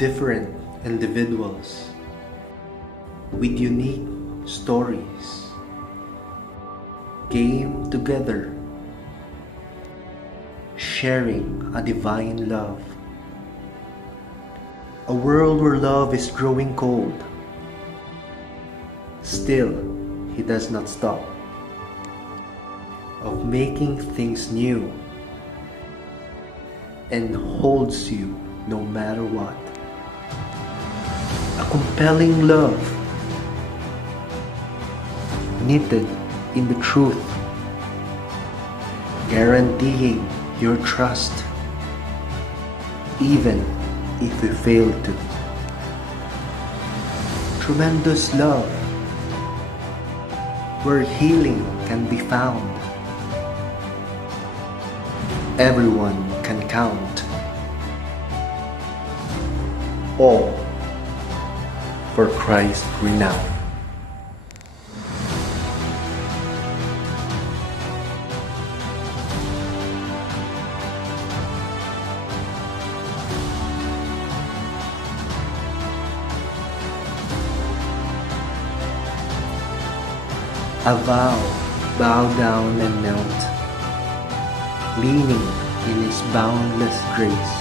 different individuals with unique stories came together, sharing a divine love. A world where love is growing cold. Still, He does not stop of making things new and holds you no matter what. A compelling love knitted in the truth, guaranteeing your trust even if we fail to. Tremendous love where healing can be found. Everyone can count. All for Christ Renown. A vow, bow down and knelt, leaning in His boundless grace.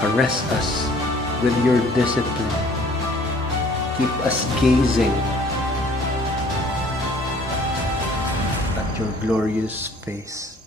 Caress us with your discipline. Keep us gazing at your glorious face.